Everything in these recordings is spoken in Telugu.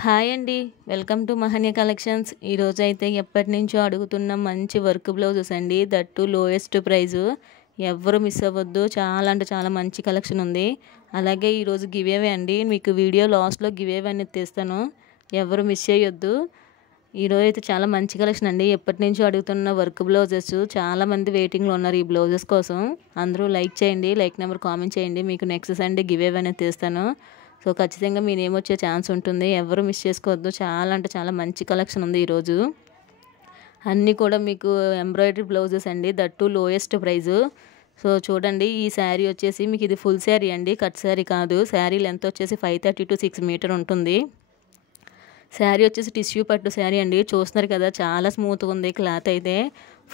హాయ్ అండి. Welcome to Mahanya collections. ఈరోజైతే ఎప్పటినుంచో అడుగుతున్న మంచి వర్క్ బ్లౌజెస్ అండి. That too lowest price. ఎవ్వరు మిస్ అవ్వద్దు. చాలా అంటే చాలా మంచి కలెక్షన్ ఉంది. అలాగే ఈరోజు గివ్ అవే అండి. మీకు వీడియో లాస్ట్లో గివ్ అవే అనేది తీస్తాను. ఎవరు మిస్ చేయొద్దు. ఈరోజు అయితే చాలా మంచి కలెక్షన్ అండి. ఎప్పటినుంచో అడుగుతున్న వర్క్ బ్లౌజెస్. చాలామంది వెయిటింగ్లో ఉన్నారు ఈ బ్లౌజెస్ కోసం. అందరూ లైక్ చేయండి. లైక్ నెంబర్ కామెంట్ చేయండి. మీకు నెక్స్ట్ సండే గివ్ అవే అనేది తీస్తాను. సో ఖచ్చితంగా మీ నేమ్ వచ్చే ఛాన్స్ ఉంటుంది. ఎవరు మిస్ చేసుకోవద్దు. చాలా అంటే చాలా మంచి కలెక్షన్ ఉంది ఈరోజు. అన్నీ కూడా మీకు ఎంబ్రాయిడరీ బ్లౌజెస్ అండి. That too lowest price. So చూడండి, ఈ శారీ వచ్చేసి మీకు ఇది ఫుల్ శారీ అండి, కట్ శారీ కాదు. శారీ లెంత్ వచ్చేసి 530 to 6 మీటర్ ఉంటుంది. శారీ వచ్చేసి టిష్యూ పట్టు శారీ అండి. చూస్తున్నారు కదా, చాలా స్మూత్గా ఉంది క్లాత్ అయితే.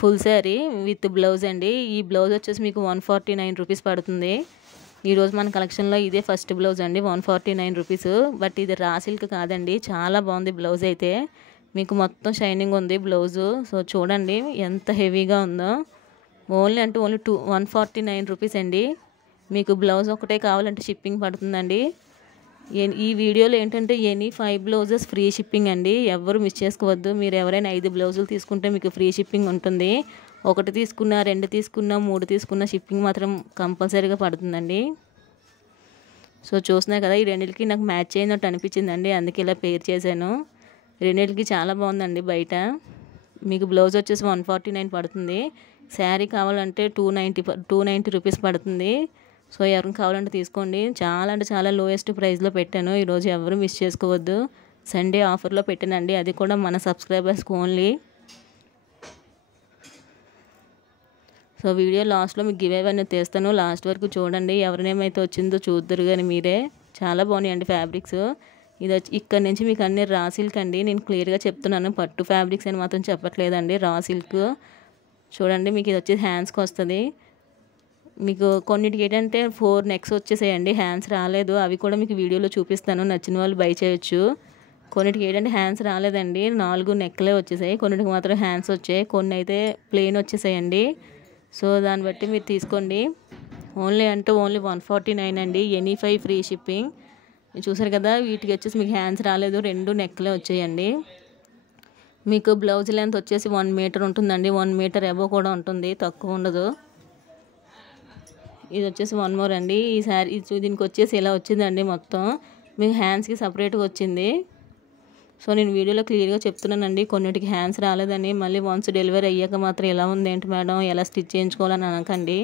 ఫుల్ శారీ విత్ బ్లౌజ్ అండి. ఈ బ్లౌజ్ వచ్చేసి మీకు 149 రూపీస్ పడుతుంది. ఈరోజు మన కలెక్షన్లో ఇదే ఫస్ట్ బ్లౌజ్ అండి, 149 రూపీస్. బట్ ఇది రా సిల్క్ కాదండి, చాలా బాగుంది బ్లౌజ్ అయితే. మీకు మొత్తం షైనింగ్ ఉంది బ్లౌజు. సో చూడండి ఎంత హెవీగా ఉందో. ఓన్లీ 149 రూపీస్ అండి. మీకు బ్లౌజ్ ఒకటే కావాలంటే షిప్పింగ్ పడుతుందండి. ఈ వీడియోలో ఏంటంటే ఎనీ 5 బ్లౌజెస్ ఫ్రీ షిప్పింగ్ అండి. ఎవరు మిస్ చేసుకోవద్దు. మీరు ఎవరైనా 5 బ్లౌజులు తీసుకుంటే మీకు ఫ్రీ షిప్పింగ్ ఉంటుంది. 1 తీసుకున్నా, 2 తీసుకున్నా, 3 తీసుకున్నా షిప్పింగ్ మాత్రం కంపల్సరీగా పడుతుందండి. సో చూస్తున్నారు కదా, ఈ రెండింటికి నాకు మ్యాచ్ అయినట్టు అనిపించిందండి, అందుకే ఇలా పేర్ చేశాను. రెండింటికి చాలా బాగుందండి. బయట మీకు బ్లౌజ్ వచ్చేసి 149 పడుతుంది. శారీ కావాలంటే 290 రూపీస్ పడుతుంది. సో ఎవరికి కావాలంటే తీసుకోండి. చాలా అంటే చాలా లోయెస్ట్ ప్రైస్లో పెట్టాను. ఈరోజు ఎవరు మిస్ చేసుకోవద్దు. సండే ఆఫర్లో పెట్టానండి, అది కూడా మన సబ్స్క్రైబర్స్కి ఓన్లీ. సో వీడియో లాస్ట్లో మీకు గివ్ అవే అనేది తీస్తాను. లాస్ట్ వరకు చూడండి. ఎవరినేమైతే వచ్చిందో చూద్దరు కానీ మీరే. చాలా బాగున్నాయండి ఫ్యాబ్రిక్స్. ఇది వచ్చి ఇక్కడ నుంచి మీకు అన్ని రా సిల్క్ అండి. నేను క్లియర్గా చెప్తున్నాను, పట్టు ఫ్యాబ్రిక్స్ అని మాత్రం చెప్పట్లేదండి. రా సిల్క్ చూడండి. మీకు ఇది వచ్చేసి హ్యాండ్స్కి వస్తుంది. మీకు కొన్నిటికి ఏంటంటే 4 నెక్స్ వచ్చేసాయండి, హ్యాండ్స్ రాలేదు. అవి కూడా మీకు వీడియోలో చూపిస్తాను, నచ్చిన వాళ్ళు బై చేయొచ్చు. కొన్నిటికి ఏంటంటే హ్యాండ్స్ రాలేదండి, 4 నెక్లే వచ్చేసాయి. కొన్నిటికి మాత్రం హ్యాండ్స్ వచ్చాయి, కొన్ని అయితే ప్లెయిన్ వచ్చేసాయండి. సో దాన్ని బట్టి మీరు తీసుకోండి. ఓన్లీ 149 అండి. Any 5 free shipping. చూసారు కదా, వీటికి వచ్చేసి మీకు హ్యాండ్స్ రాలేదు, 2 నెక్లే వచ్చాయండి. మీకు బ్లౌజ్ లెంత్ వచ్చేసి 1 మీటర్ ఉంటుందండి. 1 మీటర్ అబోవ్ కూడా ఉంటుంది, తక్కువ ఉండదు. ఇది వచ్చేసి 1 మోర్ అండి. ఈ శారీ దీనికి వచ్చేసి ఇలా వచ్చిందండి. మొత్తం మీకు హ్యాండ్స్కి సపరేట్గా వచ్చింది. సో నేను వీడియోలో క్లియర్గా చెప్తున్నానండి, కొన్నిటికి హ్యాండ్స్ రాలేదని మళ్ళీ వన్స్ డెలివరీ అయ్యాక మాత్రం ఎలా ఉంది ఏంటి మేడం, ఎలా స్టిచ్ చేయించుకోవాలని అనకండి.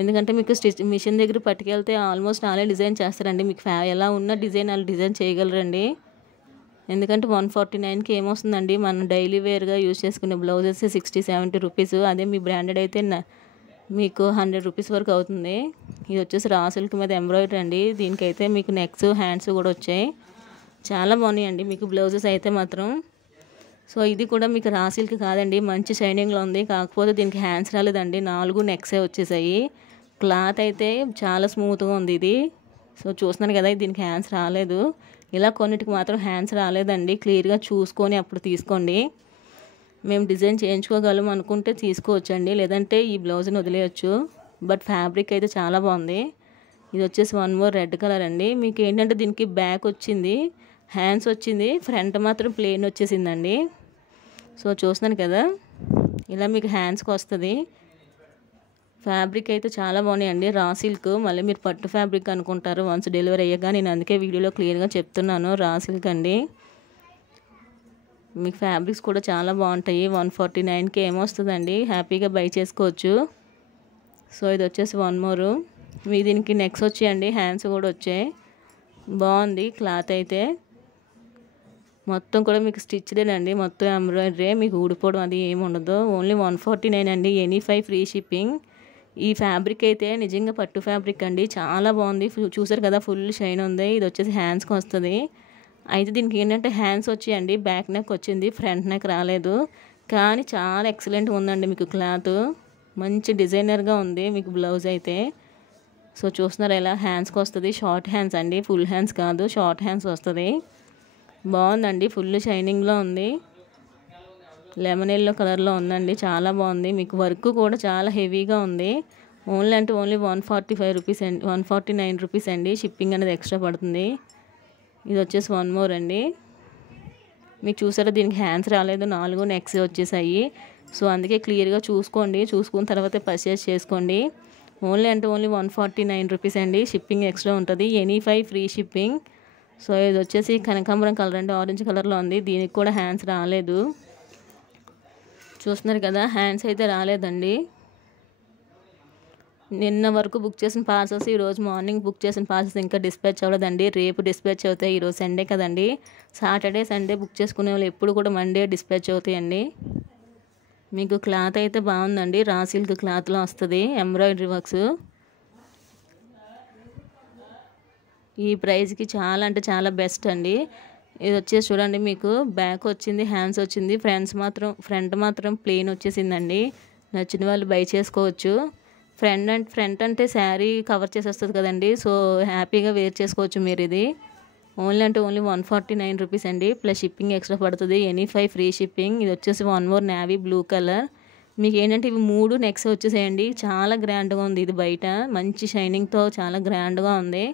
ఎందుకంటే మీకు మిషన్ దగ్గర పట్టుకెళ్తే ఆల్మోస్ట్ వాళ్ళే డిజైన్ చేస్తారండి. మీకు ఎలా ఉన్న డిజైన్ వాళ్ళు డిజైన్ చేయగలరండి. ఎందుకంటే 149కి ఏమొస్తుందండి, మనం డైలీ వేర్గా యూజ్ చేసుకునే బ్లౌజెస్ 60-70 రూపీస్. అదే మీ బ్రాండెడ్ అయితే మీకు 100 రూపీస్ వరకు అవుతుంది. ఇది వచ్చేసి రా సిల్క్ మీద ఎంబ్రాయిడరీ అండి. దీనికైతే మీకు నెక్స్, హ్యాండ్స్ కూడా వచ్చాయి. చాలా బాగున్నాయండి మీకు బ్లౌజెస్ అయితే మాత్రం. సో ఇది కూడా మీకు రా సిల్క్ కాదండి, మంచి షైనింగ్లో ఉంది. కాకపోతే దీనికి హ్యాండ్స్ రాలేదండి, 4 నెక్సే వచ్చేసాయి. క్లాత్ అయితే చాలా స్మూత్గా ఉంది ఇది. సో చూస్తున్నాను కదా, దీనికి హ్యాండ్స్ రాలేదు. ఇలా కొన్నిటికి మాత్రం హ్యాండ్స్ రాలేదండి. క్లియర్గా చూసుకొని అప్పుడు తీసుకోండి. మేము డిజైన్ చేయించుకోగలం అనుకుంటే తీసుకోవచ్చండి, లేదంటే ఈ బ్లౌజ్ని వదిలేయచ్చు. బట్ ఫ్యాబ్రిక్ అయితే చాలా బాగుంది. ఇది వచ్చేసి 1 మోర్ రెడ్ కలర్ అండి. మీకు ఏంటంటే దీనికి బ్యాక్ వచ్చింది, హ్యాండ్స్ వచ్చింది, ఫ్రంట్ మాత్రం ప్లెయిన్ వచ్చేసిందండి. సో చూస్తున్నాను కదా, ఇలా మీకు హ్యాండ్స్కి వస్తుంది. ఫ్యాబ్రిక్ అయితే చాలా బాగున్నాయండి, రా సిల్క్. మళ్ళీ మీరు పట్టు ఫ్యాబ్రిక్ అనుకుంటారు వన్స్ డెలివరీ అయ్యాక. నేను అందుకే వీడియోలో క్లియర్గా చెప్తున్నాను, రా సిల్క్ అండి. మీకు ఫ్యాబ్రిక్స్ కూడా చాలా బాగుంటాయి. 149కి ఏమొస్తుందండి, హ్యాపీగా బై చేసుకోవచ్చు. సో ఇది వచ్చేసి 1 మోరు. మీ దీనికి నెక్స్ వచ్చాయండి, హ్యాండ్స్ కూడా వచ్చాయి. బాగుంది క్లాత్ అయితే. మొత్తం కూడా మీకు స్టిచ్డేనండి, మొత్తం ఎంబ్రాయిడరీ. మీకు ఊడిపోవడం అది ఏమి ఉండదు. ఓన్లీ 149 అండి. Any 5 free shipping. ఈ ఫ్యాబ్రిక్ అయితే నిజంగా పట్టు ఫ్యాబ్రిక్ అండి, చాలా బాగుంది. చూసారు కదా, ఫుల్ షైన్ ఉంది. ఇది వచ్చేసి హ్యాండ్స్కి వస్తుంది. అయితే దీనికి ఏంటంటే హ్యాండ్స్ వచ్చాయండి, బ్యాక్ నెక్ వచ్చింది, ఫ్రంట్ నెక్ రాలేదు. కానీ చాలా ఎక్సలెంట్గా ఉందండి మీకు క్లాత్. మంచి డిజైనర్గా ఉంది మీకు బ్లౌజ్ అయితే. సో చూస్తున్నారు ఎలా హ్యాండ్స్కి వస్తుంది. షార్ట్ హ్యాండ్స్ అండి, ఫుల్ హ్యాండ్స్ కాదు, షార్ట్ హ్యాండ్స్ వస్తుంది. బాగుందండి, ఫుల్ షైనింగ్లో ఉంది. లెమన్ ఎల్లో కలర్లో ఉందండి, చాలా బాగుంది. మీకు వర్క్ కూడా చాలా హెవీగా ఉంది. ఓన్లీ 145 రూపీస్ అండి, 149 రూపీస్ అండి. షిప్పింగ్ అనేది ఎక్స్ట్రా పడుతుంది. ఇది వచ్చేసి 1 మోర్ అండి. మీకు చూసారా దీనికి హ్యాండ్స్ రాలేదు, 4 నెక్స్ వచ్చేసాయి. సో అందుకే క్లియర్గా చూసుకోండి, చూసుకున్న తర్వాత పర్చేస్ చేసుకోండి. ఓన్లీ అంటే ఓన్లీ 149 రూపీస్ అండి. షిప్పింగ్ ఎక్స్ట్రా ఉంటుంది. Any 5 free shipping. సో ఇది వచ్చేసి కనకాంబరం కలర్ అండి, ఆరెంజ్ కలర్లో ఉంది. దీనికి కూడా హ్యాండ్స్ రాలేదు, చూస్తున్నారు కదా, హ్యాండ్స్ అయితే రాలేదండి. నిన్న వరకు బుక్ చేసిన పార్సల్స్ ఈరోజు మార్నింగ్ బుక్ చేసిన పార్సల్స్ ఇంకా డిస్పాచ్ అవ్వలేదండి. రేపు డిస్పాచ్ అవుతాయి. ఈరోజు సండే కదండి, సాటర్డే సండే బుక్ చేసుకునే వాళ్ళు ఎప్పుడు కూడా మండే డిస్పాచ్ అవుతాయండి. మీకు క్లాత్ అయితే బాగుందండి, రా సిల్క్ క్లాత్లో వస్తుంది, ఎంబ్రాయిడరీ వర్క్స్. ఈ ప్రైస్కి చాలా అంటే చాలా బెస్ట్ అండి. ఇది వచ్చేసి చూడండి, మీకు బ్యాక్ వచ్చింది, హ్యాండ్స్ వచ్చింది, ఫ్రంట్ మాత్రం ప్లెయిన్ వచ్చేసిందండి. నచ్చిన వాళ్ళు బై చేసుకోవచ్చు. ఫ్రంట్ అంటే శారీ కవర్ చేసేస్తుంది కదండి, సో హ్యాపీగా వేర్ చేసుకోవచ్చు మీరు. ఇది ఓన్లీ అంటే ఓన్లీ 149 రూపీస్ అండి, ప్లస్ షిప్పింగ్ ఎక్స్ట్రా పడుతుంది. Any 5 free shipping. ఇది వచ్చేసి 1 మోర్ నేవీ బ్లూ కలర్. మీకు ఏంటంటే ఇవి 3 నెక్స్ వచ్చేసేయండి. చాలా గ్రాండ్గా ఉంది ఇది, బయట మంచి షైనింగ్తో చాలా గ్రాండ్గా ఉంది.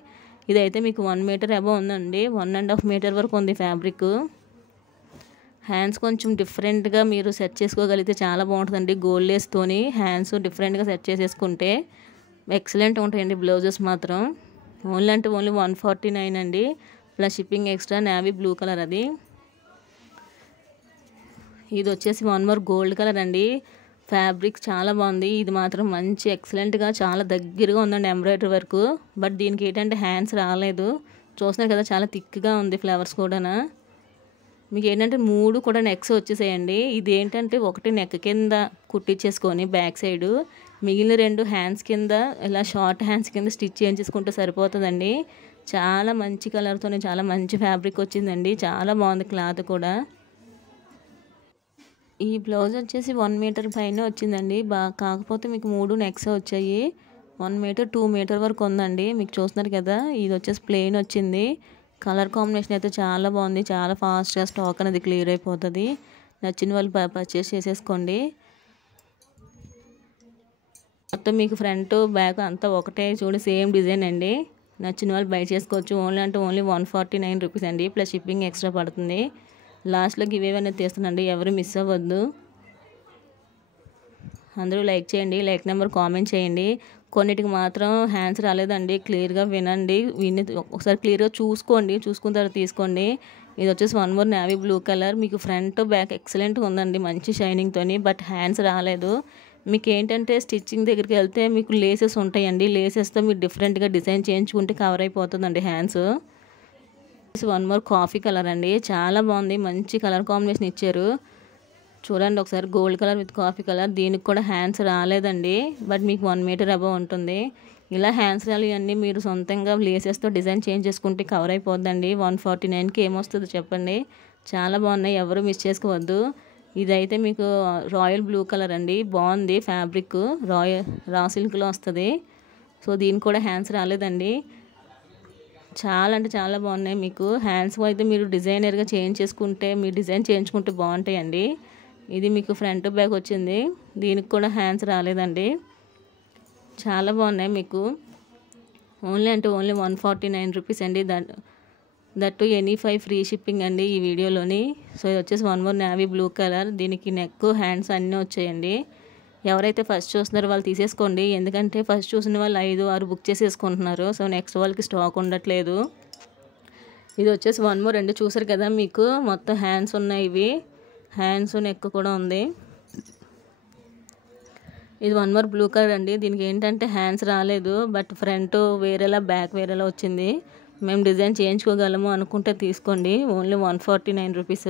ఇదైతే మీకు 1 మీటర్ అబవ్ ఉందండి, 1.5 మీటర్ వరకు ఉంది ఫ్యాబ్రిక్. హ్యాండ్స్ కొంచెం డిఫరెంట్గా మీరు సెట్ చేసుకోగలిగితే చాలా బాగుంటుందండి. గోల్డ్ లేస్తోని హ్యాండ్స్ డిఫరెంట్గా సెట్ చేసేసుకుంటే ఎక్సలెంట్ ఉంటాయండి బ్లౌజెస్ మాత్రం. ఓన్లీ అంటే ఓన్లీ 149 అండి, plus shipping extra. Navy blue colour అది. ఇది వచ్చేసి 1 మోర్ గోల్డ్ కలర్ అండి. ఫ్యాబ్రిక్ చాలా బాగుంది. ఇది మాత్రం మంచి ఎక్సలెంట్గా చాలా దగ్గరగా ఉందండి ఎంబ్రాయిడరీ వర్క్. బట్ దీనికి ఏంటంటే హ్యాండ్స్ రాలేదు, చూస్తున్నారు కదా, చాలా థిక్గా ఉంది ఫ్లవర్స్ కూడా. మీకు ఏంటంటే 3 కూడా నెక్స్ వచ్చేసేయండి. ఇది ఏంటంటే ఒకటి నెక్ కింద కుట్టించేసుకొని బ్యాక్ సైడ్, మిగిలిన 2 హ్యాండ్స్ కింద ఇలా షార్ట్ హ్యాండ్స్ కింద స్టిచ్ చేయించేసుకుంటే సరిపోతుందండి. చాలా మంచి కలర్తోనే చాలా మంచి ఫ్యాబ్రిక్ వచ్చిందండి, చాలా బాగుంది క్లాత్ కూడా. ఈ బ్లౌజ్ వచ్చేసి 1 మీటర్ పైన వచ్చిందండి, కాకపోతే మీకు 3 నెక్స్ వచ్చాయి. 1 మీటర్ 2 మీటర్ వరకు ఉందండి. మీకు చూస్తున్నారు కదా, ఇది వచ్చేసి ప్లెయిన్ వచ్చింది. కలర్ కాంబినేషన్ అయితే చాలా బాగుంది, చాలా ఫాస్ట్గా స్టాక్ అనేది క్లియర్ అయిపోతుంది. నచ్చిన వాళ్ళు పర్చేస్ చేసేసుకోండి. మొత్తం మీకు ఫ్రంట్ బ్యాక్ అంతా ఒకటే, చూడు సేమ్ డిజైన్ అండి. నచ్చిన వాళ్ళు బై చేసుకోవచ్చు. ఓన్లీ అంటే ఓన్లీ 149 రూపీస్ అండి, ప్లస్ షిప్పింగ్ ఎక్స్ట్రా పడుతుంది. లాస్ట్లో గివ్ అవే అనేది తీస్తానండి, ఎవరు మిస్ అవ్వద్దు. అందరూ లైక్ చేయండి, లైక్ నెంబర్ కామెంట్ చేయండి. కొన్నిటికి మాత్రం హ్యాండ్స్ రాలేదండి, క్లియర్గా వినండి, ఒకసారి క్లియర్గా చూసుకోండి, చూసుకున్న తర్వాత తీసుకోండి. ఇది వచ్చేసి 1 మోర్ నేవీ బ్లూ కలర్. మీకు ఫ్రంట్ బ్యాక్ ఎక్సలెంట్గా ఉందండి, మంచి షైనింగ్తోని, బట్ హ్యాండ్స్ రాలేదు. మీకు ఏంటంటే స్టిచ్చింగ్ దగ్గరికి వెళ్తే మీకు లేసెస్ ఉంటాయండి, లేసెస్తో మీరు డిఫరెంట్గా డిజైన్ చేయించుకుంటే కవర్ అయిపోతుందండి హ్యాండ్స్. 1 మోర్ కాఫీ కలర్ అండి, చాలా బాగుంది, మంచి కలర్ కాంబినేషన్ ఇచ్చారు. చూడండి ఒకసారి, gold colour with coffee colour. దీనికి కూడా హ్యాండ్స్ రాలేదండి, బట్ మీకు 1 మీటర్ అబవ్ ఉంటుంది. ఇలా హ్యాండ్స్ రాలి మీరు సొంతంగా లేసెస్తో డిజైన్ చేంజ్ చేసుకుంటే కవర్ అయిపోద్దండి. 149కి ఏమొస్తుందో చెప్పండి, చాలా బాగున్నాయి, ఎవరు మిస్ చేసుకోవద్దు. ఇదైతే మీకు రాయల్ బ్లూ కలర్ అండి, బాగుంది ఫ్యాబ్రిక్, రా సిల్క్లో వస్తుంది. సో దీనికి కూడా హ్యాండ్స్ రాలేదండి. చాలా అంటే చాలా బాగున్నాయి. మీకు హ్యాండ్స్ అయితే మీరు డిజైనర్గా చేంజ్ చేసుకుంటే, మీరు డిజైన్ చేయించుకుంటే బాగుంటాయండి. ఇది మీకు ఫ్రంట్ బ్యాక్ వచ్చింది, దీనికి కూడా హ్యాండ్స్ రాలేదండి. చాలా బాగున్నాయి మీకు. ఓన్లీ అంటే ఓన్లీ 149 రూపీస్ అండి, దట్టు ఎనీ 5 ఫ్రీ షిప్పింగ్ అండి ఈ వీడియోలోని. సో ఇది వచ్చేసి 1 మోర్ నేవీ బ్లూ కలర్. దీనికి నెక్ హ్యాండ్స్ అన్నీ వచ్చాయండి. ఎవరైతే ఫస్ట్ చూస్తున్నారో వాళ్ళు తీసేసుకోండి, ఎందుకంటే ఫస్ట్ చూసిన వాళ్ళు 5, 6 బుక్ చేసేసుకుంటున్నారు. సో నెక్స్ట్ వాళ్ళకి స్టాక్ ఉండట్లేదు. ఇది వచ్చేసి 1 మోర్ అండి, చూసారు కదా, మీకు మొత్తం హ్యాండ్స్ ఉన్నాయి, ఇవి హ్యాండ్స్ నెక్ కూడా ఉంది. ఇది 1 మోర్ బ్లూ కలర్ అండి. దీనికి ఏంటంటే హ్యాండ్స్ రాలేదు, బట్ ఫ్రంట్ వేరేలా బ్యాక్ వేరేలా వచ్చింది. మేము డిజైన్ చేయించుకోగలము అనుకుంటే తీసుకోండి, ఓన్లీ 149 రూపీస్.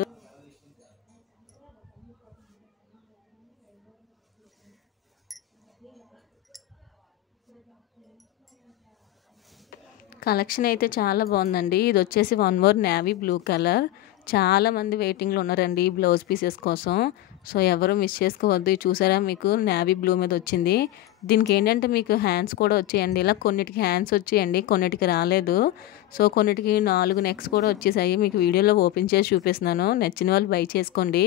కలెక్షన్ అయితే చాలా బాగుందండి. ఇది వచ్చేసి 1 మోర్ నేవీ బ్లూ కలర్. చాలామంది వెయిటింగ్లో ఉన్నారండి ఈ బ్లౌజ్ పీసెస్ కోసం. సో ఎవరు మిస్ చేసుకోవద్దు. చూసారా, మీకు నేవీ బ్లూ మీద వచ్చింది. దీనికి ఏంటంటే మీకు హ్యాండ్స్ కూడా వచ్చాయండి. ఇలా కొన్నిటికి హ్యాండ్స్ వచ్చాయండి, కొన్నిటికి రాలేదు. సో కొన్నిటికి 4 నెక్స్ కూడా వచ్చేసాయి. మీకు వీడియోలో ఓపెన్ చేసి చూపిస్తున్నాను, నచ్చిన వాళ్ళు బై చేసుకోండి.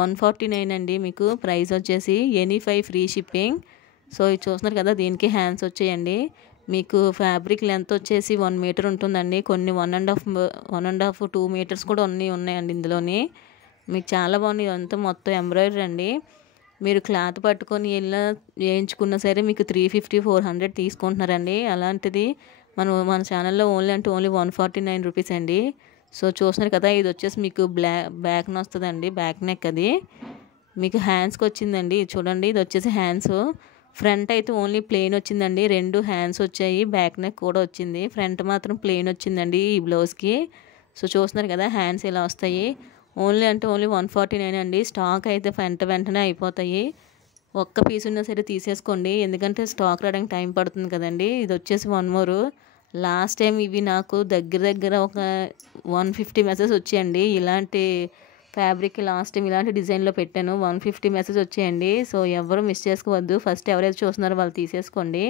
149 అండి మీకు ప్రైస్ వచ్చేసి. Any 5 free shipping. సో ఇది చూస్తున్నారు కదా, దీనికి హ్యాండ్స్ వచ్చాయండి. మీకు ఫ్యాబ్రిక్ లెంత్ వచ్చేసి 1 మీటర్ ఉంటుందండి. కొన్ని 1.5 2 మీటర్స్ కూడా ఉన్నాయండి ఇందులోని. మీకు చాలా బాగుంది. ఇదంతా మొత్తం ఎంబ్రాయిడరీ అండి. మీరు క్లాత్ పట్టుకొని ఇలా వేయించుకున్నా సరే మీకు 350 400 తీసుకుంటున్నారండి. అలాంటిది మన ఛానల్లో ఓన్లీ 149 రూపీస్ అండి. సో చూస్తున్నారు కదా, ఇది వచ్చేసి మీకు బ్యాక్న వస్తుందండి, బ్యాక్ నెక్. అది మీకు హ్యాండ్స్కి వచ్చిందండి. చూడండి, ఇది వచ్చేసి హ్యాండ్స్. ఫ్రంట్ అయితే ఓన్లీ ప్లెయిన్ వచ్చిందండి. 2 హ్యాండ్స్ వచ్చాయి, బ్యాక్ నెక్ కూడా వచ్చింది. ఫ్రంట్ మాత్రం ప్లెయిన్ వచ్చిందండి ఈ బ్లౌజ్కి. సో చూస్తున్నారు కదా, హ్యాండ్స్ ఇలా వస్తాయి. ఓన్లీ 149 అండి. స్టాక్ అయితే వెంటనే అయిపోతాయి. ఒక్క పీస్ ఉన్నా సరే తీసేసుకోండి, ఎందుకంటే స్టాక్ రావడానికి టైం పడుతుంది కదండి. ఇది వచ్చేసి వన్ మోర్. లాస్ట్ టైం ఇవి నాకు దగ్గర ఒక 150 మెసేజ్ వచ్చాయండి. ఇలాంటి ఫ్యాబ్రిక్ లాస్ట్ టైం ఇలాంటి డిజైన్లో పెట్టాను. 150 మెసేజ్ వచ్చాయండి. సో ఎవరు మిస్ చేసుకోవద్దు. ఫస్ట్ ఎవరైతే చూస్తున్నారో వాళ్ళు తీసేసుకోండి.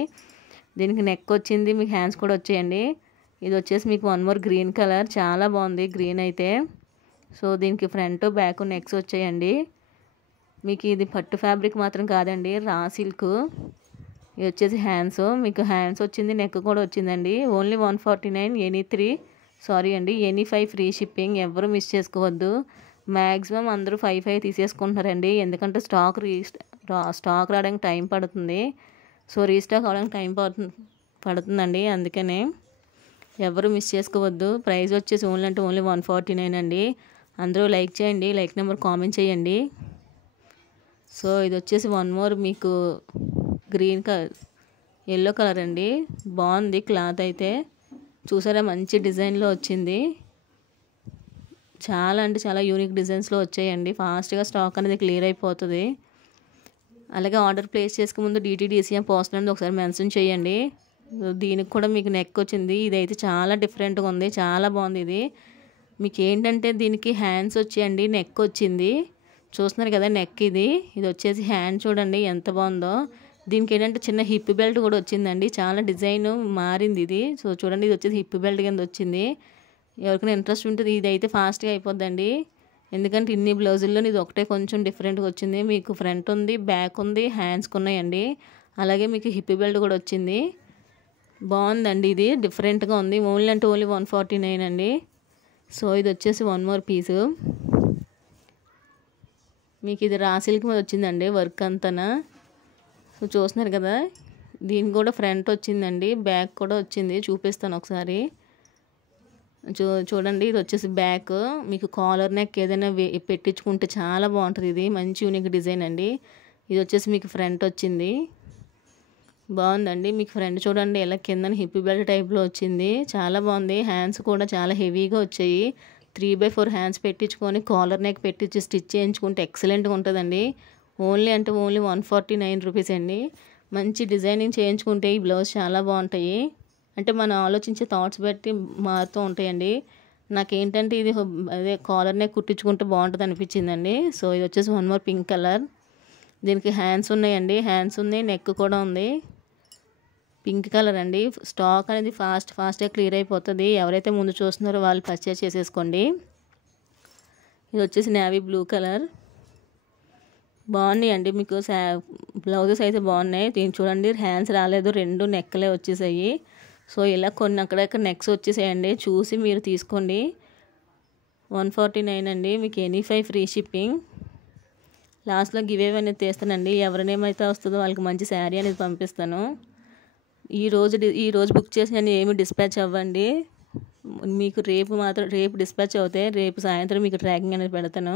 దీనికి నెక్ వచ్చింది, మీకు హ్యాండ్స్ కూడా వచ్చాయండి. ఇది వచ్చేసి మీకు వన్ మోర్ గ్రీన్ కలర్, చాలా బాగుంది గ్రీన్ అయితే. సో దీనికి ఫ్రంట్ బ్యాక్ నెక్స్ వచ్చాయండి. మీకు ఇది పట్టు ఫ్యాబ్రిక్ మాత్రం కాదండి, రా సిల్క్. ఇది వచ్చేసి హ్యాండ్స్, మీకు హ్యాండ్స్ వచ్చింది, నెక్ కూడా వచ్చిందండి. ఓన్లీ 149. Any 5 free shipping. ఎవరు మిస్ చేసుకోవద్దు. మ్యాక్సిమం అందరూ 5 తీసేసుకుంటున్నారండి, ఎందుకంటే స్టాక్ రావడానికి టైం పడుతుంది. సో రీస్టాక్ అవడానికి టైం పడుతుందండి, అందుకనే ఎవరు మిస్ చేసుకోవద్దు. ప్రైస్ వచ్చేసి ఓన్లీ 149 అండి. అందరూ లైక్ చేయండి, లైక్ నెంబర్ కామెంట్ చేయండి. సో ఇది వచ్చేసి వన్ మోర్ మీకు గ్రీన్ కలర్, ఎల్లో కలర్ అండి. బాగుంది క్లాత్ అయితే, చూసారా మంచి డిజైన్లో వచ్చింది. చాలా యూనిక్ డిజైన్స్లో వచ్చాయండి. ఫాస్ట్గా స్టాక్ అనేది క్లియర్ అయిపోతుంది. అలాగే ఆర్డర్ ప్లేస్ చేసుకు ముందు DTDCM పోస్ట్ అనేది ఒకసారి మెన్షన్ చేయండి. దీనికి కూడా మీకు నెక్ వచ్చింది. ఇదైతే చాలా డిఫరెంట్గా ఉంది, చాలా బాగుంది. ఇది మీకు ఏంటంటే దీనికి హ్యాండ్స్ వచ్చాయండి, నెక్ వచ్చింది. చూస్తున్నారు కదా నెక్. ఇది వచ్చేసి హ్యాండ్ చూడండి ఎంత బాగుందో. దీనికి ఏంటంటే చిన్న హిప్ బెల్ట్ కూడా వచ్చిందండి. చాలా డిజైన్ మారింది ఇది. సో చూడండి, ఇది వచ్చేసి హిప్ బెల్ట్ కింద వచ్చింది. ఎవరికైనా ఇంట్రెస్ట్ ఉంటుంది, ఇది అయితే ఫాస్ట్గా అయిపోద్దండి. ఎందుకంటే ఇన్ని బ్లౌజుల్లో ఇది ఒకటే కొంచెం డిఫరెంట్గా వచ్చింది. మీకు ఫ్రంట్ ఉంది, బ్యాక్ ఉంది, హ్యాండ్స్కి ఉన్నాయండి. అలాగే మీకు హిప్ బెల్ట్ కూడా వచ్చింది. బాగుందండి, ఇది డిఫరెంట్గా ఉంది. ఓన్లీ 149 అండి. సో ఇది వచ్చేసి వన్ మోర్ పీసు. మీకు ఇది రా సిల్క్ మీద వచ్చిందండి వర్క్ అంతనా. సో చూస్తున్నారు కదా, దీనికి కూడా ఫ్రంట్ వచ్చిందండి, బ్యాక్ కూడా వచ్చింది. చూపిస్తాను ఒకసారి. చూడండి, ఇది వచ్చేసి బ్యాక్. మీకు కాలర్ నెక్ ఏదైనా పెట్టించుకుంటే చాలా బాగుంటుంది. ఇది మంచి యూనిక్ డిజైన్ అండి. ఇది వచ్చేసి మీకు ఫ్రంట్ వచ్చింది, బాగుందండి. మీకు ఫ్రంట్ చూడండి ఎలా కింద హిప్ బెల్ట్ టైప్లో వచ్చింది, చాలా బాగుంది. హ్యాండ్స్ కూడా చాలా హెవీగా వచ్చాయి. 3/4 హ్యాండ్స్ పెట్టించుకొని కాలర్ నెక్ పెట్టించి స్టిచ్ చేయించుకుంటే ఎక్సలెంట్గా ఉంటుందండి. ఓన్లీ 149 రూపీస్ అండి. మంచి డిజైనింగ్ చేయించుకుంటే ఈ బ్లౌజ్ చాలా బాగుంటాయి. అంటే మనం ఆలోచించే థాట్స్ బట్టి మారుతూ ఉంటాయండి. నాకేంటంటే ఇది అదే కాలర్ నెక్ కుట్టించుకుంటే బాగుంటుంది అనిపించిందండి. సో ఇది వచ్చేసి వన్ మోర్ పింక్ కలర్. దీనికి హ్యాండ్స్ ఉన్నాయండి, హ్యాండ్స్ ఉంది, నెక్ కూడా ఉంది. పింక్ కలర్ అండి. స్టాక్ అనేది ఫాస్ట్గా క్లియర్ అయిపోతుంది. ఎవరైతే ముందు చూస్తున్నారో వాళ్ళు పర్చేస్ చేసేసుకోండి. ఇది వచ్చేసి నేవీ బ్లూ కలర్. బాగున్నాయి అండి, మీకు బ్లౌజెస్ అయితే బాగున్నాయి. దీన్ని చూడండి, హ్యాండ్స్ రాలేదు, 2 నెక్కలే వచ్చేసాయి. సో ఇలా కొన్ని అక్కడక్కడ నెక్స్ వచ్చేసాయండి, చూసి మీరు తీసుకోండి. 149 అండి. మీకు ఎనీ 5 ఫ్రీ షిప్పింగ్. లాస్ట్లో గివ్ అవే అనేది తీస్తానండి. ఎవరినేమైతే వస్తుందో వాళ్ళకి మంచి శారీ అనేది పంపిస్తాను. ఈ రోజు బుక్ చేసి నేను ఏమి డిస్పాచ్ అవ్వండి. మీకు రేపు డిస్పాచ్ అవుతాయి. రేపు సాయంత్రం మీకు ట్రాకింగ్ అనేది పెడతాను.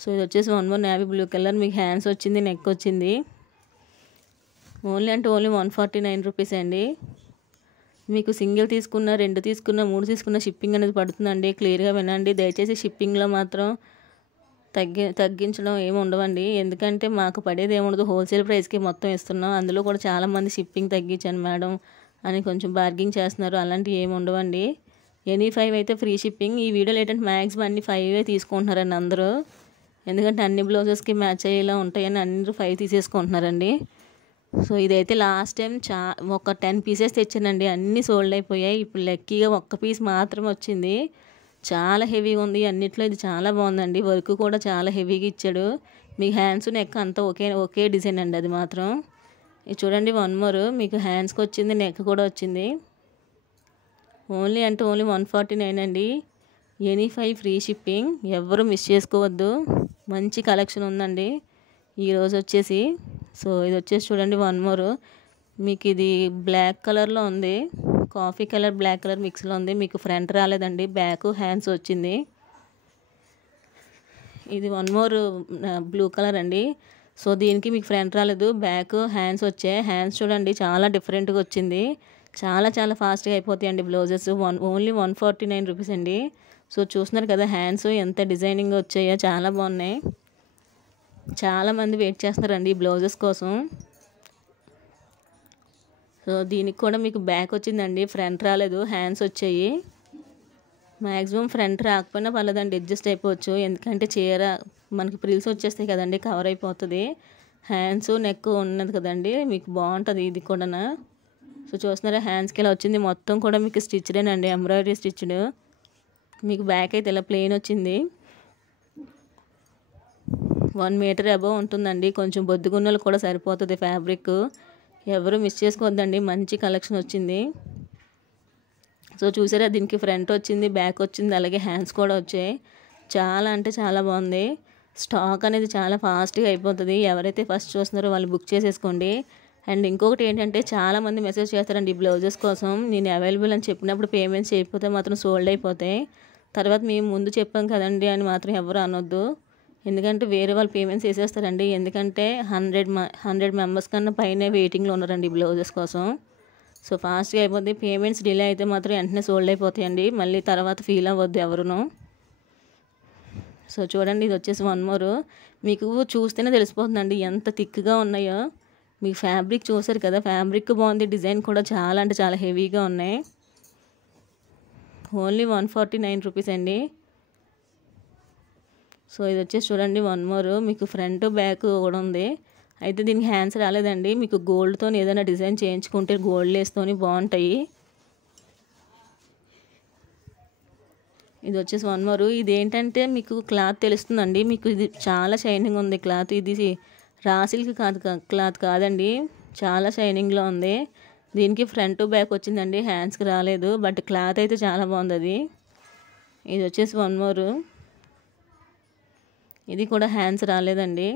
సో ఇది వచ్చేసి one more navy blue colour. మీకు హ్యాండ్స్ వచ్చింది, నెక్ వచ్చింది. ఓన్లీ 149 రూపీస్ అండి. మీకు సింగిల్ తీసుకున్న, 2 తీసుకున్న, 3 తీసుకున్న షిప్పింగ్ అనేది పడుతుందండి. క్లియర్గా వినండి దయచేసి. షిప్పింగ్లో మాత్రం తగ్గించడం ఏమి ఉండవండి, ఎందుకంటే మాకు పడేది ఏముండదు. హోల్సేల్ ప్రైస్కి మొత్తం ఇస్తున్నాం. అందులో కూడా చాలామంది షిప్పింగ్ తగ్గించాను మేడం అని కొంచెం బార్గింగ్ చేస్తున్నారు. అలాంటివి ఏమి ఉండవండి. ఎనీ 5 అయితే ఫ్రీ షిప్పింగ్. ఈ వీడియోలో ఏంటంటే మ్యాక్సిమం అన్ని 5 తీసుకుంటున్నారండి అందరూ, ఎందుకంటే అన్ని బ్లౌజెస్కి మ్యాచ్ అయ్యేలా ఉంటాయని అందరూ 5 తీసేసుకుంటున్నారండి. సో ఇదైతే లాస్ట్ టైం ఒక 10 పీసెస్ తెచ్చానండి, అన్నీ సోల్డ్ అయిపోయాయి. ఇప్పుడు లక్కీగా ఒక్క పీస్ మాత్రం వచ్చింది. చాలా హెవీగా ఉంది. అన్నిట్లో ఇది చాలా బాగుందండి. వర్క్ కూడా చాలా హెవీగా ఇచ్చాడు. మీ హ్యాండ్స్ నెక్ అంతా ఒకే డిజైన్ అండి. అది మాత్రం ఇది చూడండి వన్ మోర్ మీకు హ్యాండ్స్కి వచ్చింది, నెక్ కూడా వచ్చింది. ఓన్లీ అంటే ఓన్లీ 149 అండి. Any 5 free shipping. ఎవ్వరూ మిస్ చేసుకోవద్దు. మంచి కలెక్షన్ ఉందండి ఈరోజు వచ్చేసి. సో ఇది వచ్చేసి చూడండి వన్ మోర్ మీకు ఇది బ్లాక్ కలర్లో ఉంది, కాఫీ కలర్ బ్లాక్ కలర్ మిక్స్లో ఉంది. మీకు ఫ్రంట్ రాలేదండి, బ్యాక్ హ్యాండ్స్ వచ్చింది. ఇది వన్ మోర్ బ్లూ కలర్ అండి. సో దీనికి మీకు ఫ్రంట్ రాలేదు, బ్యాక్ హ్యాండ్స్ వచ్చాయి. హ్యాండ్స్ చూడండి చాలా డిఫరెంట్గా వచ్చింది. చాలా చాలా ఫాస్ట్గా అయిపోతాయండి బ్లౌజెస్. ఓన్లీ 149 రూపీస్ అండి. సో చూస్తున్నారు కదా హ్యాండ్స్ ఎంత డిజైనింగ్గా వచ్చాయో, చాలా బాగున్నాయి. చాలామంది వెయిట్ చేస్తున్నారండి ఈ బ్లౌజెస్ కోసం. సో దీనికి కూడా మీకు బ్యాక్ వచ్చిందండి, ఫ్రంట్ రాలేదు, హ్యాండ్స్ వచ్చాయి. మ్యాక్సిమం ఫ్రంట్ రాకపోయినా పర్లేదండి, అడ్జస్ట్ అయిపోవచ్చు. ఎందుకంటే చీర మనకి ప్రిల్స్ వచ్చేస్తాయి కదండి, కవర్ అయిపోతుంది. హ్యాండ్స్ నెక్ ఉన్నది కదండి, మీకు బాగుంటుంది ఇది కూడా. సో చూస్తున్నారా హ్యాండ్స్కి ఇలా వచ్చింది. మొత్తం కూడా మీకు స్టిచ్డేనండి, ఎంబ్రాయిడరీ స్టిచ్డ్. మీకు బ్యాక్ అయితే ఇలా ప్లెయిన్ వచ్చింది. 1 మీటర్ అబవ్ ఉంటుందండి. కొంచెం బొద్దుగున్నలు కూడా సరిపోతుంది ఫ్యాబ్రిక్. ఎవరు మిస్ చేసుకోవద్దండి, మంచి కలెక్షన్ వచ్చింది. సో చూసారా దీనికి ఫ్రంట్ వచ్చింది, బ్యాక్ వచ్చింది, అలాగే హ్యాండ్స్ కూడా వచ్చాయి. చాలా అంటే చాలా బాగుంది. స్టాక్ అనేది చాలా ఫాస్ట్గా అయిపోతుంది. ఎవరైతే ఫస్ట్ చూస్తున్నారో వాళ్ళు బుక్ చేసేసుకోండి. అండ్ ఇంకొకటి ఏంటంటే చాలామంది మెసేజ్ చేస్తారండి ఈ బ్లౌజెస్ కోసం. నేను అవైలబుల్ అని చెప్పినప్పుడు పేమెంట్స్ చేయకపోతే మాత్రం సోల్డ్ అయిపోతాయి. తర్వాత మేము ముందు చెప్పాం కదండి అని మాత్రం ఎవరు అనొద్దు. ఎందుకంటే వేరే వాళ్ళు పేమెంట్స్ వేసేస్తారండి. ఎందుకంటే 100 మెంబర్స్ కన్నా పైనే వెయిటింగ్లో ఉన్నారండి ఈ బ్లౌజెస్ కోసం. సో ఫాస్ట్గా అయిపోద్ది. పేమెంట్స్ డిలే అయితే మాత్రం వెంటనే సోల్డ్ అయిపోతాయండి. మళ్ళీ తర్వాత ఫీల్ అవ్వద్దు ఎవరును. సో చూడండి ఇది వచ్చేసి వన్ మోర్. మీకు చూస్తేనే తెలిసిపోతుందండి ఎంత థిక్గా ఉన్నాయో. మీకు ఫ్యాబ్రిక్ చూసారు కదా, ఫ్యాబ్రిక్ బాగుంది, డిజైన్ కూడా చాలా అంటే చాలా హెవీగా ఉన్నాయి. ఓన్లీ 149 రూపీస్ అండి. సో ఇది వచ్చేసి చూడండి వన్ మోర్ మీకు ఫ్రంట్ బ్యాక్ కూడా ఉంది. అయితే దీనికి హ్యాండ్స్ రాలేదండి. మీకు గోల్డ్తో ఏదైనా డిజైన్ చేయించుకుంటే గోల్డ్ లేస్తోని బాగుంటాయి. ఇది వచ్చేసి వన్ మోర్. ఇది ఏంటంటే మీకు క్లాత్ తెలుస్తుందండి. మీకు ఇది చాలా షైనింగ్ ఉంది క్లాత్. ఇది రా సిల్క్ క్లాత్ కాదండి, చాలా షైనింగ్లో ఉంది. దీనికి ఫ్రంట్ బ్యాక్ వచ్చిందండి, హ్యాండ్స్కి రాలేదు. బట్ క్లాత్ అయితే చాలా బాగుంది అది. ఇది వచ్చేసి వన్ మోర్. ఇది కూడా హ్యాండ్స్ రాలేదండి.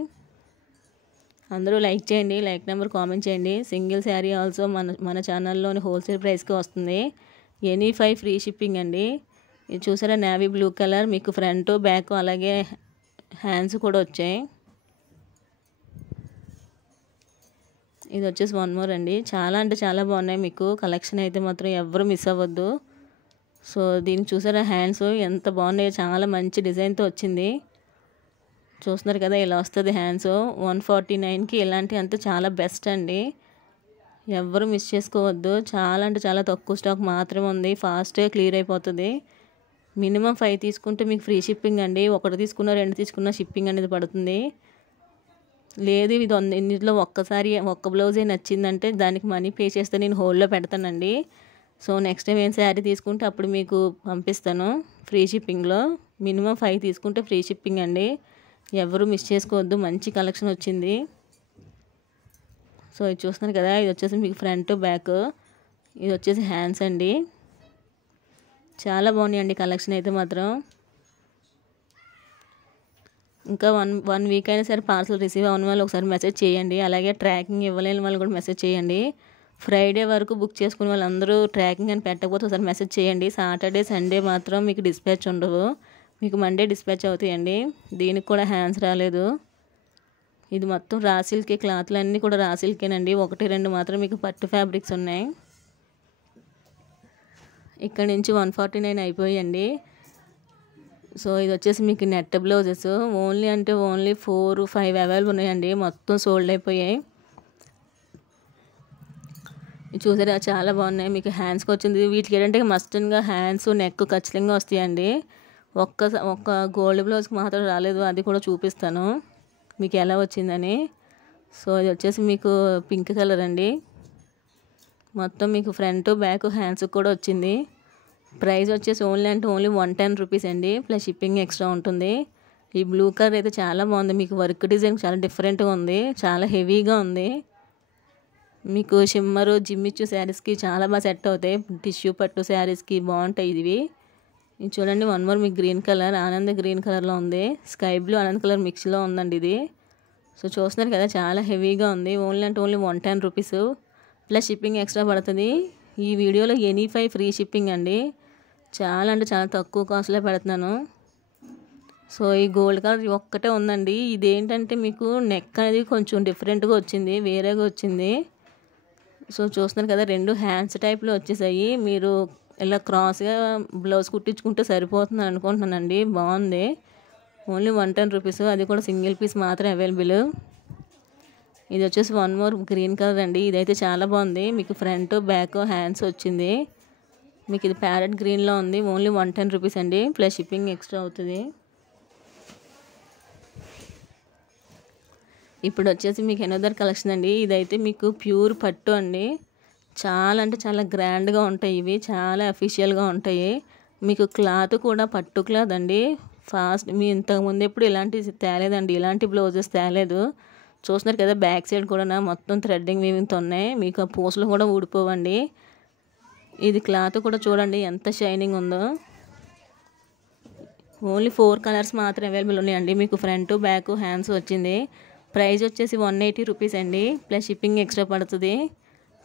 అందరూ లైక్ చేయండి, లైక్ నెంబర్ కామెంట్ చేయండి. సింగిల్ శారీ ఆల్సో మన ఛానల్లోని హోల్సేల్ ప్రైస్కి వస్తుంది. ఎనీ 5 ఫ్రీ షిప్పింగ్ అండి. ఇది చూసారా నేవీ బ్లూ కలర్, మీకు ఫ్రంట్ బ్యాక్ అలాగే హ్యాండ్స్ కూడా వచ్చాయి. ఇది వచ్చేసి వన్ మోర్ అండి. చాలా అంటే చాలా బాగున్నాయి. మీకు కలెక్షన్ అయితే మాత్రం ఎవరు మిస్ అవ్వద్దు. సో దీనికి చూసారా హ్యాండ్స్ ఎంత బాగున్నాయో, చాలా మంచి డిజైన్తో వచ్చింది. చూస్తున్నారు కదా ఇలా వస్తుంది హ్యాండ్స్. 149కి ఇలాంటి అంతా చాలా బెస్ట్ అండి. ఎవ్వరు మిస్ చేసుకోవద్దు. చాలా అంటే చాలా తక్కువ స్టాక్ మాత్రమే ఉంది. ఫాస్ట్గా క్లియర్ అయిపోతుంది. మినిమం 5 తీసుకుంటే మీకు ఫ్రీ షిప్పింగ్ అండి. 1 తీసుకున్నా 2 తీసుకున్నా షిప్పింగ్ అనేది పడుతుంది. లేదు ఇది ఇందులో ఒక్కసారి ఒక్క బ్లౌజే నచ్చిందంటే దానికి మనీ పే చేస్తే నేను హోల్డ్లో పెడతానండి. సో నెక్స్ట్ టైం ఏం శారీ తీసుకుంటే అప్పుడు మీకు పంపిస్తాను ఫ్రీ షిప్పింగ్లో. మినిమం 5 తీసుకుంటే ఫ్రీ షిప్పింగ్ అండి. ఎవరు మిస్ చేసుకోవద్దు. మంచి కలెక్షన్ వచ్చింది. సో ఇది చూస్తున్నారు కదా, ఇది వచ్చేసి మీకు ఫ్రంట్ బ్యాక్, ఇది వచ్చేసి హ్యాండ్స్ అండి. చాలా బాగున్నాయండి కలెక్షన్ అయితే మాత్రం. ఇంకా వన్ వీక్ అయినా సరే పార్సల్ రిసీవ్ అవ్వని వాళ్ళు ఒకసారి మెసేజ్ చేయండి. అలాగే ట్రాకింగ్ ఇవ్వలేని వాళ్ళు కూడా మెసేజ్ చేయండి. ఫ్రైడే వరకు బుక్ చేసుకునే వాళ్ళందరూ ట్రాకింగ్ అని పెట్టకపోతే ఒకసారి మెసేజ్ చేయండి. సాటర్డే సండే మాత్రం మీకు డిస్పాచ్ ఉండవు, మీకు మండే డిస్పాచ్ అవుతాయండి. దీనికి కూడా హ్యాండ్స్ రాలేదు. ఇది మొత్తం రా సిల్కే, క్లాత్లు అన్నీ కూడా రా సిల్కేనండి. 1-2 మాత్రం మీకు పట్టు ఫ్యాబ్రిక్స్ ఉన్నాయి. ఇక్కడ నుంచి 149 అయిపోయాయండి. సో ఇది వచ్చేసి మీకు నెట్ బ్లౌజెస్. ఓన్లీ అంటే ఓన్లీ 4-5 అవైలబుల్ ఉన్నాయండి. మొత్తం సోల్డ్ అయిపోయాయి. చూసారా చాలా బాగున్నాయి. మీకు హ్యాండ్స్కి వచ్చింది. వీటికి ఏంటంటే మస్టన్గా హ్యాండ్స్ నెక్ ఖచ్చితంగా వస్తాయండి. ఒక్క గోల్డ్ బ్లౌజ్కి మాత్రం రాలేదు, అది కూడా చూపిస్తాను మీకు ఎలా వచ్చిందని. సో ఇది వచ్చేసి మీకు పింక్ కలర్ అండి. మొత్తం మీకు ఫ్రంట్ బ్యాక్ హ్యాండ్స్కి కూడా వచ్చింది. ప్రైస్ వచ్చేసి ఓన్లీ అంటే ఓన్లీ 110 రూపీస్ అండి, ప్లస్ షిప్పింగ్ ఎక్స్ట్రా ఉంటుంది. ఈ బ్లూ కలర్ అయితే చాలా బాగుంది. మీకు వర్క్ డిజైన్ చాలా డిఫరెంట్గా ఉంది, చాలా హెవీగా ఉంది. మీకు షిమ్మరు జిమ్మిచ్చు శారీస్కి చాలా బాగా సెట్ అవుతాయి. టిష్యూ పట్టు శారీస్కి బాగుంటాయి ఇవి. ఇది చూడండి, వన్ మోర్ మీకు గ్రీన్ కలర్, ఆనంద్ గ్రీన్ కలర్లో ఉంది. స్కై బ్లూ ఆనంద్ కలర్ మిక్స్లో ఉందండి ఇది. సో చూస్తున్నారు కదా, చాలా హెవీగా ఉంది. ఓన్లీ అంటే only 110 rupees plus shipping extra పడుతుంది. ఈ వీడియోలో ఎనీ5 ఫ్రీ షిప్పింగ్ అండి. చాలా అంటే చాలా తక్కువ కాస్ట్లో పెడుతున్నాను. సో ఈ గోల్డ్ కలర్ ఒక్కటే ఉందండి. ఇదేంటంటే మీకు నెక్ అనేది కొంచెం డిఫరెంట్గా వచ్చింది, వేరేగా వచ్చింది. సో చూస్తున్నారు కదా, రెండు హ్యాండ్స్ టైప్లో వచ్చేసాయి. మీరు ఇలా క్రాస్గా బ్లౌజ్ కుట్టించుకుంటే సరిపోతుంది అనుకుంటున్నానండి. బాగుంది. ఓన్లీ 110 రూపీస్, అది కూడా సింగిల్ పీస్ మాత్రం అవైలబుల్. ఇది వచ్చేసి వన్ మోర్ గ్రీన్ కలర్ అండి. ఇదైతే చాలా బాగుంది. మీకు ఫ్రంట్ బ్యాక్ హ్యాండ్స్ వచ్చింది. మీకు ఇది ప్యారెట్ గ్రీన్లో ఉంది. ఓన్లీ 110 రూపీస్ అండి, ప్లస్ షిప్పింగ్ ఎక్స్ట్రా అవుతుంది. ఇప్పుడు వచ్చేసి మీకు ఎనదర్ కలెక్షన్ అండి. ఇదైతే మీకు ప్యూర్ పట్టు అండి. చాలా అంటే చాలా గ్రాండ్గా ఉంటాయి ఇవి, చాలా అఫీషియల్గా ఉంటాయి. మీకు క్లాత్ కూడా పట్టు క్లాత్ అండి. ఫాస్ట్ మీ ఇంతకుముందు ఎప్పుడు ఇలాంటివి తేలేదండి, ఇలాంటి బ్లౌజెస్ తేలేదు. చూస్తున్నారు కదా, బ్యాక్ సైడ్ కూడా మొత్తం థ్రెడ్డింగ్ వీవింగ్తో ఉన్నాయి. మీకు ఆ పూసలు కూడా ఊడిపోవండి. ఇది క్లాత్ కూడా చూడండి ఎంత షైనింగ్ ఉందో. ఓన్లీ 4 కలర్స్ మాత్రం అవైలబుల్ ఉన్నాయండి. మీకు ఫ్రంట్ బ్యాక్ హ్యాండ్స్ వచ్చింది. ప్రైస్ వచ్చేసి 180 రూపీస్ అండి, ప్లస్ షిప్పింగ్ ఎక్స్ట్రా పడుతుంది.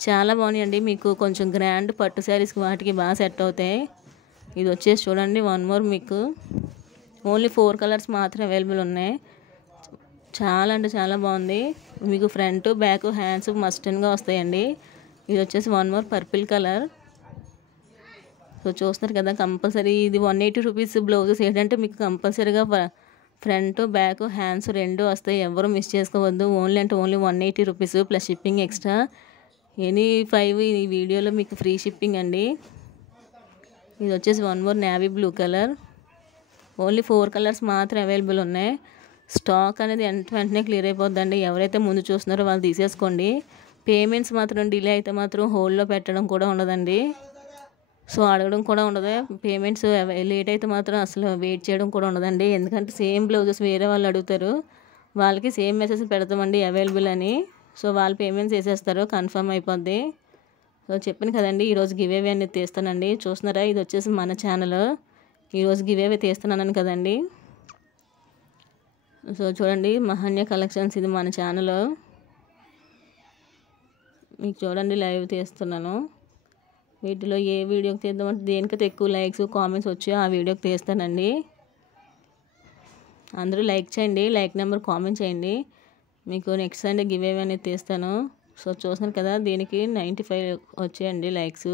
చాలా బాగున్నాయండి. మీకు కొంచెం గ్రాండ్ పట్టు శారీస్కి వాటికి బాగా సెట్ అవుతాయి. ఇది వచ్చేసి చూడండి, వన్ మోర్ మీకు ఓన్లీ 4 కలర్స్ మాత్రం అవైలబుల్ ఉన్నాయి. చాలా అంటే చాలా బాగుంది. మీకు ఫ్రంట్ బ్యాక్ హ్యాండ్స్ మస్టన్గా వస్తాయండి. ఇది వచ్చేసి one more purple colour. So చూస్తున్నారు కదా, కంపల్సరీ ఇది 180 రూపీస్ బ్లౌజెస్ ఏంటంటే మీకు కంపల్సరీగా ఫ్రంట్ బ్యాక్ హ్యాండ్స్ రెండు వస్తాయి. ఎవరు మిస్ చేసుకోవద్దు. ఓన్లీ అంటే only 180 rupees plus shipping extra. ఎనీ5 ఈ వీడియోలో మీకు ఫ్రీ షిప్పింగ్ అండి. ఇది వచ్చేసి one more navy blue colour. Only 4 colours మాత్రం అవైలబుల్ ఉన్నాయి. స్టాక్ అనేది వెంటనే క్లియర్ అయిపోద్దండి. ఎవరైతే ముందు చూస్తున్నారో వాళ్ళు తీసేసుకోండి. పేమెంట్స్ మాత్రం డిలే అయితే మాత్రం హోల్డ్లో పెట్టడం కూడా ఉండదండి. సో అడగడం కూడా ఉండదు. పేమెంట్స్ లేట్ అయితే మాత్రం అసలు వెయిట్ చేయడం కూడా ఉండదండి. ఎందుకంటే సేమ్ బ్లౌజెస్ వేరే వాళ్ళు అడుగుతారు, వాళ్ళకి సేమ్ మెసేజ్ పెడతామండి అవైలబుల్ అని. సో వాళ్ళు పేమెంట్స్ వేసేస్తారు, కన్ఫర్మ్ అయిపోద్ది. సో చెప్పాను కదండి, ఈరోజు గివేవే అనేది తీస్తానండి. చూస్తున్నారా, ఇది వచ్చేసి మన ఛానల్. ఈరోజు గివేవే తీస్తున్నాను కదండి. సో చూడండి, మహాన్య కలెక్షన్స్, ఇది మన ఛానల్. మీకు చూడండి లైవ్ తీస్తున్నాను. వీటిలో ఏ వీడియోకి తీద్దామంటే దేనికైతే ఎక్కువ లైక్స్ కామెంట్స్ వచ్చాయో ఆ వీడియోకి తీస్తానండి. అందరూ లైక్ చేయండి, లైక్ నెంబర్ కామెంట్ చేయండి. మీకు నెక్స్ట్ సండే గివేవే అనేది తీస్తాను. సో చూస్తున్నారు కదా, దీనికి 95 వచ్చాయండి లైక్స్.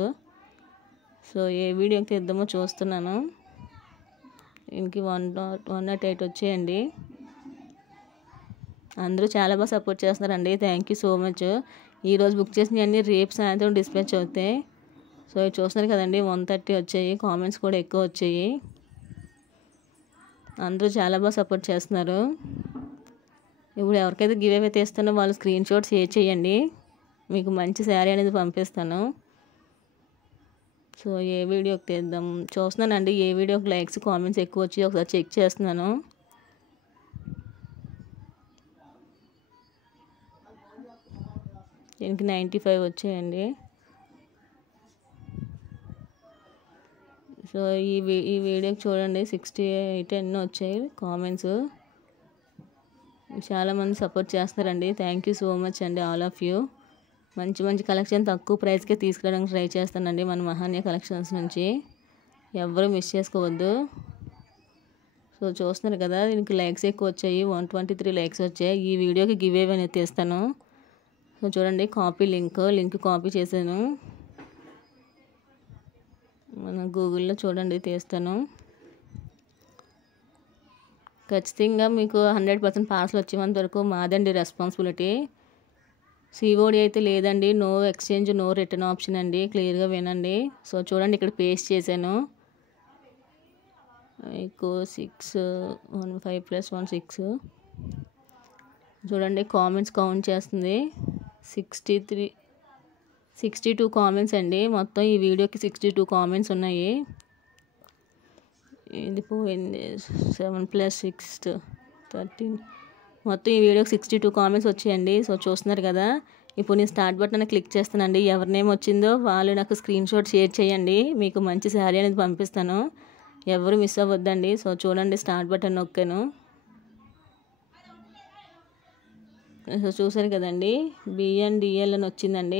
సో ఏ వీడియోకి తీద్దామో చూస్తున్నాను. దీనికి 108 వచ్చాయండి. అందరూ చాలా బాగా సపోర్ట్ చేస్తున్నారండి. Thank you so much. ఈరోజు బుక్ చేసినవన్నీ రేపు సాయంత్రం డిస్పాచ్ అవుతాయి. సో ఇది చూస్తున్నారు కదండి, 130 వచ్చాయి. కామెంట్స్ కూడా ఎక్కువ వచ్చాయి. అందరూ చాలా బాగా సపోర్ట్ చేస్తున్నారు. ఇప్పుడు ఎవరికైతే గివేవే తీస్తానో వాళ్ళు స్క్రీన్ షాట్ షేర్ చేయండి. మీకు మంచి శారీ అనేది పంపిస్తాను. సో ఏ వీడియోకి తీద్దాం చూస్తున్నానండి. ఏ వీడియోకి లైక్స్ కామెంట్స్ ఎక్కువ వచ్చి ఒకసారి చెక్ చేస్తున్నాను. దీనికి 95 వచ్చాయండి. సో ఈ వీడియోకి చూడండి 68 ఎన్నో వచ్చాయి కామెంట్స్. చాలామంది సపోర్ట్ చేస్తారండి. థ్యాంక్ యూ సో మచ్ అండి ఆల్ ఆఫ్ యూ. మంచి మంచి కలెక్షన్ తక్కువ ప్రైస్కే తీసుకురావడానికి ట్రై చేస్తానండి మన మహాన్య కలెక్షన్స్ నుంచి. ఎవరు మిస్ చేసుకోవద్దు. సో చూస్తున్నారు కదా, దీనికి లైక్స్ ఎక్కువ వచ్చాయి. 123 లైక్స్ వచ్చాయి. ఈ వీడియోకి గివేవే అనేది తీస్తాను. సో చూడండి, కాపీ లింక్ కాపీ చేశాను. మన గూగుల్లో చూడండి తీస్తాను. ఖచ్చితంగా మీకు 100% పార్సల్ వచ్చేంత వరకు మాదండి రెస్పాన్సిబిలిటీ. సిఓడి అయితే లేదండి. No exchange, no return option అండి. క్లియర్గా వినండి. సో చూడండి, ఇక్కడ పేస్ట్ చేశాను. మీకు 615 + 1 6. చూడండి కామెంట్స్ కౌంట్ చేస్తుంది. 62 కామెంట్స్ అండి. మొత్తం ఈ వీడియోకి 62 కామెంట్స్ ఉన్నాయి. ఇది పోయింది 7 + 6 13. మొత్తం ఈ వీడియోకి 62 కామెంట్స్ వచ్చాయండి. సో చూస్తున్నారు కదా, ఇప్పుడు నేను స్టార్ట్ బటన్ క్లిక్ చేస్తానండి. ఎవరి నేమ్ వచ్చిందో వాళ్ళు నాకు స్క్రీన్ షాట్ షేర్ చేయండి. మీకు మంచి శారీ అనేది పంపిస్తాను. ఎవరు మిస్ అవ్వద్దండి. సో చూడండి, స్టార్ట్ బటన్ నొక్కాను. సో చూసారు కదండి, BNDL అని వచ్చిందండి,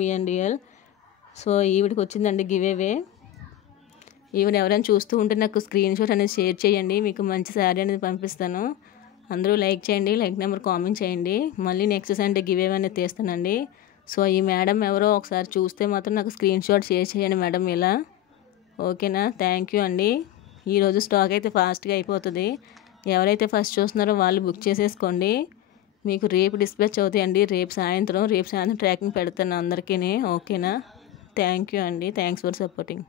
@BNDL. సో ఈవిడికి వచ్చిందండి గివ్ అవే. ఈవిడ ఎవరైనా చూస్తూ ఉంటే నాకు స్క్రీన్ షాట్ అనేది షేర్ చేయండి. మీకు మంచి శారీ అనేది పంపిస్తాను. అందరూ లైక్ చేయండి, లైక్ నెంబర్ కామెంట్ చేయండి. మళ్ళీ నెక్స్ట్ సండే గివ్ అవే అనేది తీస్తానండి. సో ఈ మేడం ఎవరో ఒకసారి చూస్తే మాత్రం నాకు స్క్రీన్ షాట్ షేర్ చేయండి మేడం, ఇలా ఓకేనా. థ్యాంక్ యూ అండి. ఈరోజు స్టాక్ అయితే ఫాస్ట్గా అయిపోతుంది. ఎవరైతే ఫస్ట్ చూస్తున్నారో వాళ్ళు బుక్ చేసేసుకోండి. మీకు రేపు డిస్పాచ్ అవుతాయండి. రేపు సాయంత్రం ట్రాకింగ్ పెడతాను అందరికీ, ఓకేనా. థ్యాంక్ యూ అండి. Thanks for supporting.